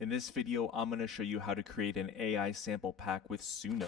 In this video, I'm going to show you how to create an AI sample pack with Suno.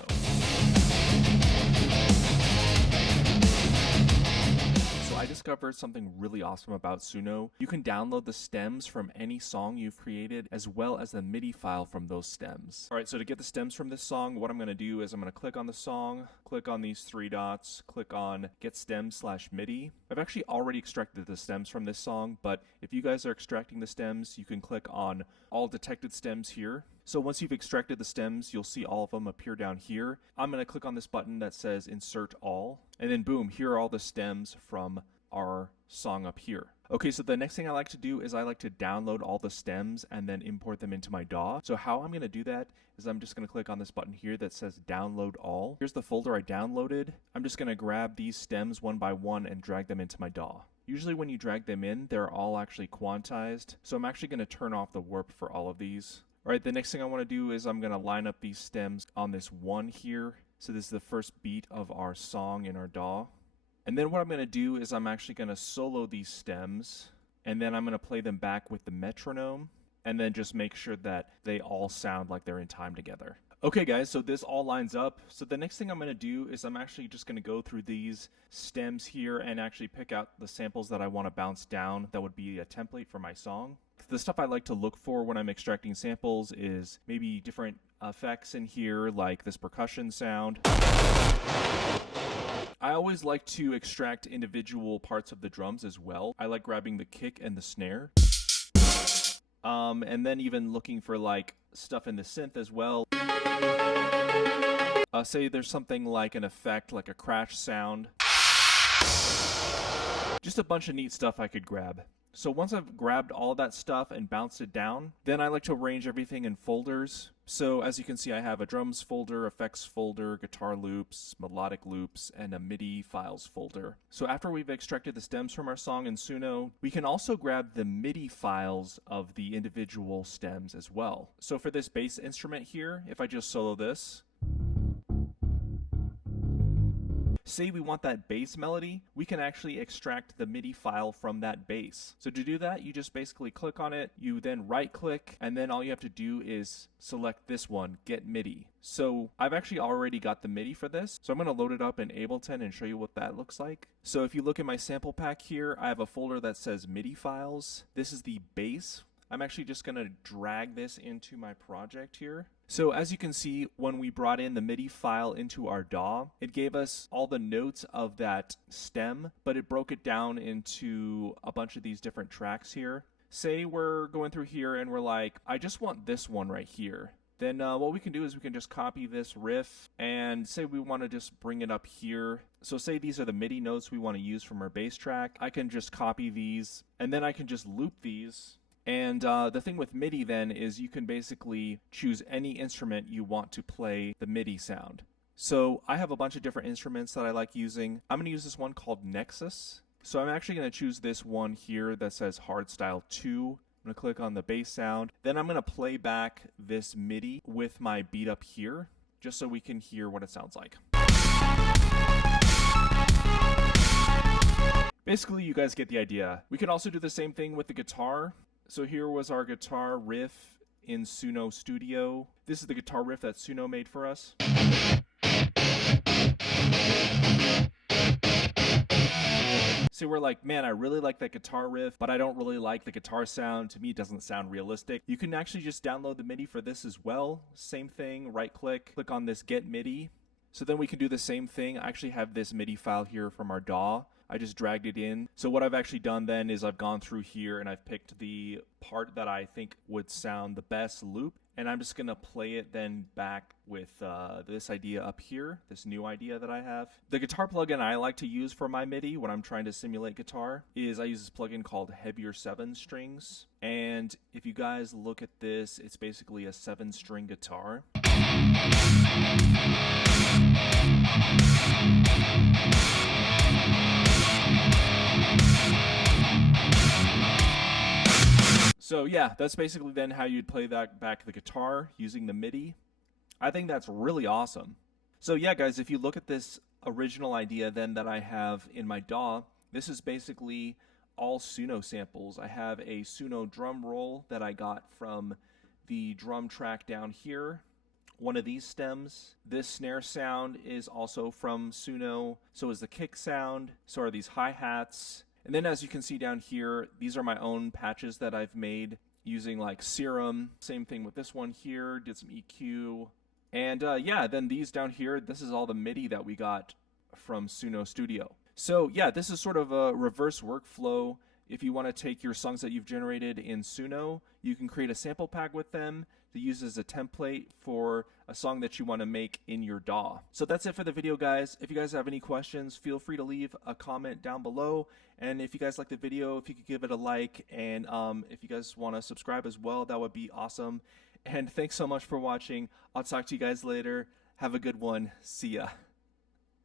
So I discovered something really awesome about Suno. You can download the stems from any song you've created as well as the MIDI file from those stems. Alright, so to get the stems from this song, what I'm going to do is I'm going to click on the song, click on these three dots, click on Get Stems/MIDI. I've actually already extracted the stems from this song, but if you guys are extracting the stems, you can click on All Detected Stems here. So once you've extracted the stems, you'll see all of them appear down here. I'm going to click on this button that says Insert All, and then boom, here are all the stems from our song up here. Okay, so the next thing I like to do is I like to download all the stems and then import them into my DAW. So how I'm going to do that is I'm just going to click on this button here that says Download All. Here's the folder I downloaded. I'm just going to grab these stems one by one and drag them into my DAW. Usually when you drag them in, they're all actually quantized. So I'm actually going to turn off the warp for all of these. Alright, the next thing I want to do is I'm going to line up these stems on this one here. So this is the first beat of our song in our DAW. And then what I'm going to do is I'm actually going to solo these stems, and then I'm going to play them back with the metronome, and then just make sure that they all sound like they're in time together. Okay guys, so this all lines up. So the next thing I'm going to do is I'm actually just going to go through these stems here and actually pick out the samples that I want to bounce down that would be a template for my song. The stuff I like to look for when I'm extracting samples is maybe different effects in here, like this percussion sound. I always like to extract individual parts of the drums as well. I like grabbing the kick and the snare. And then even looking for like stuff in the synth as well. Say there's something like an effect, like a crash sound. Just a bunch of neat stuff I could grab. So once I've grabbed all that stuff and bounced it down, then I like to arrange everything in folders. So as you can see, I have a drums folder, effects folder, guitar loops, melodic loops, and a MIDI files folder. So after we've extracted the stems from our song in Suno, we can also grab the MIDI files of the individual stems as well. So for this bass instrument here, if I just solo this, say we want that bass melody, we can actually extract the MIDI file from that bass. So to do that, you just basically click on it, you then right click, and then all you have to do is select this one, Get MIDI. So I've actually already got the MIDI for this, so I'm going to load it up in Ableton and show you what that looks like. So if you look at my sample pack here, I have a folder that says MIDI files. This is the bass. I'm actually just going to drag this into my project here. So as you can see, when we brought in the MIDI file into our DAW, it gave us all the notes of that stem, but it broke it down into a bunch of these different tracks here. Say we're going through here and we're like, I just want this one right here. Then what we can do is we can just copy this riff and say we want to just bring it up here. So say these are the MIDI notes we want to use from our bass track. I can just copy these and then I can just loop these. And the thing with MIDI then is you can basically choose any instrument you want to play the MIDI sound. So I have a bunch of different instruments that I like using. I'm going to use this one called Nexus. So I'm actually going to choose this one here that says Hardstyle 2. I'm going to click on the bass sound. Then I'm going to play back this MIDI with my beat up here, just so we can hear what it sounds like. Basically, you guys get the idea. We can also do the same thing with the guitar. So here was our guitar riff in Suno Studio. This is the guitar riff that Suno made for us. So we're like, man, I really like that guitar riff, but I don't really like the guitar sound. To me, it doesn't sound realistic. You can actually just download the MIDI for this as well. Same thing, right click, click on this Get MIDI. So then we can do the same thing. I actually have this MIDI file here from our DAW. I just dragged it in. So what I've actually done then is I've gone through here and I've picked the part that I think would sound the best loop. And I'm just going to play it then back with this idea up here, this new idea that I have. The guitar plugin I like to use for my MIDI when I'm trying to simulate guitar is I use this plugin called Heavier 7 Strings. And if you guys look at this, it's basically a 7-string guitar. So yeah, that's basically then how you'd play that back the guitar using the MIDI. I think that's really awesome. So yeah, guys, if you look at this original idea then that I have in my DAW, this is basically all Suno samples. I have a Suno drum roll that I got from the drum track down here, one of these stems. This snare sound is also from Suno. So is the kick sound. So are these hi-hats. And then as you can see down here, these are my own patches that I've made using like Serum. Same thing with this one here. Did some EQ. And yeah, then these down here, this is all the MIDI that we got from Suno Studio. So yeah, this is sort of a reverse workflow. If you want to take your songs that you've generated in Suno, you can create a sample pack with them to use as a template for a song that you want to make in your DAW. So that's it for the video, guys. If you guys have any questions, feel free to leave a comment down below. And if you guys like the video, if you could give it a like, and if you guys want to subscribe as well, that would be awesome. And thanks so much for watching. I'll talk to you guys later. Have a good one. See ya.